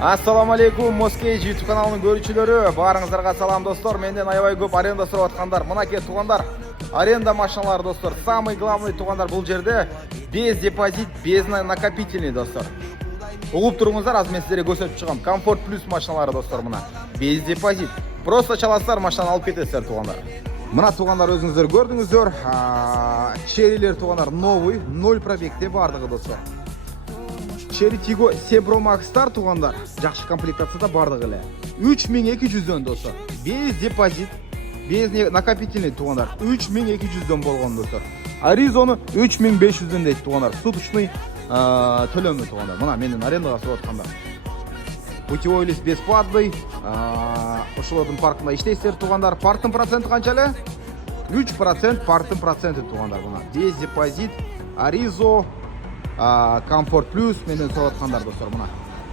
Ассаламу алейкум, Москей YouTube каналының көрүүчүлөрү. Барыңыздарга салам достор. Менден аябай көп аренда сурап аткандар. Мынакей тугандар, аренда машиналары достор. Самый главный тугандар бул жерде без депозит, без накопительный достор. Угуп туруңуздар, азыр мен сиздерге көрсөтүп чыгам. Комфорт плюс машиналары достор мына. Без депозит. Просто чаласыздар, машинаны алып кетесиздер тугандар. Мына тугандар өзүңүздөр көрдүңүздөр. Черрилер тугандар новый, 0 пробегте бардыгы достор. Cherry Tiggo 7 Pro Max'тар тугандар, жакшы комплектацияда бардыгы эле. 3200дөн достор. Без депозит, без накопительный тугандар. 3200дөн болгон достор. Аризону 3500дөн дейт тугандар. Суточный төлөмү тугандар. Мына менин арендага сурап аткандар. Путевой лист бесплатный. Ошолордун паркында иштейсиздер тугандар. Парктын проценти канча эле? 3% парктын проценти тугандар мына. Без депозит, Аризо Комфорт плюс менен сурап аткандар достор мына.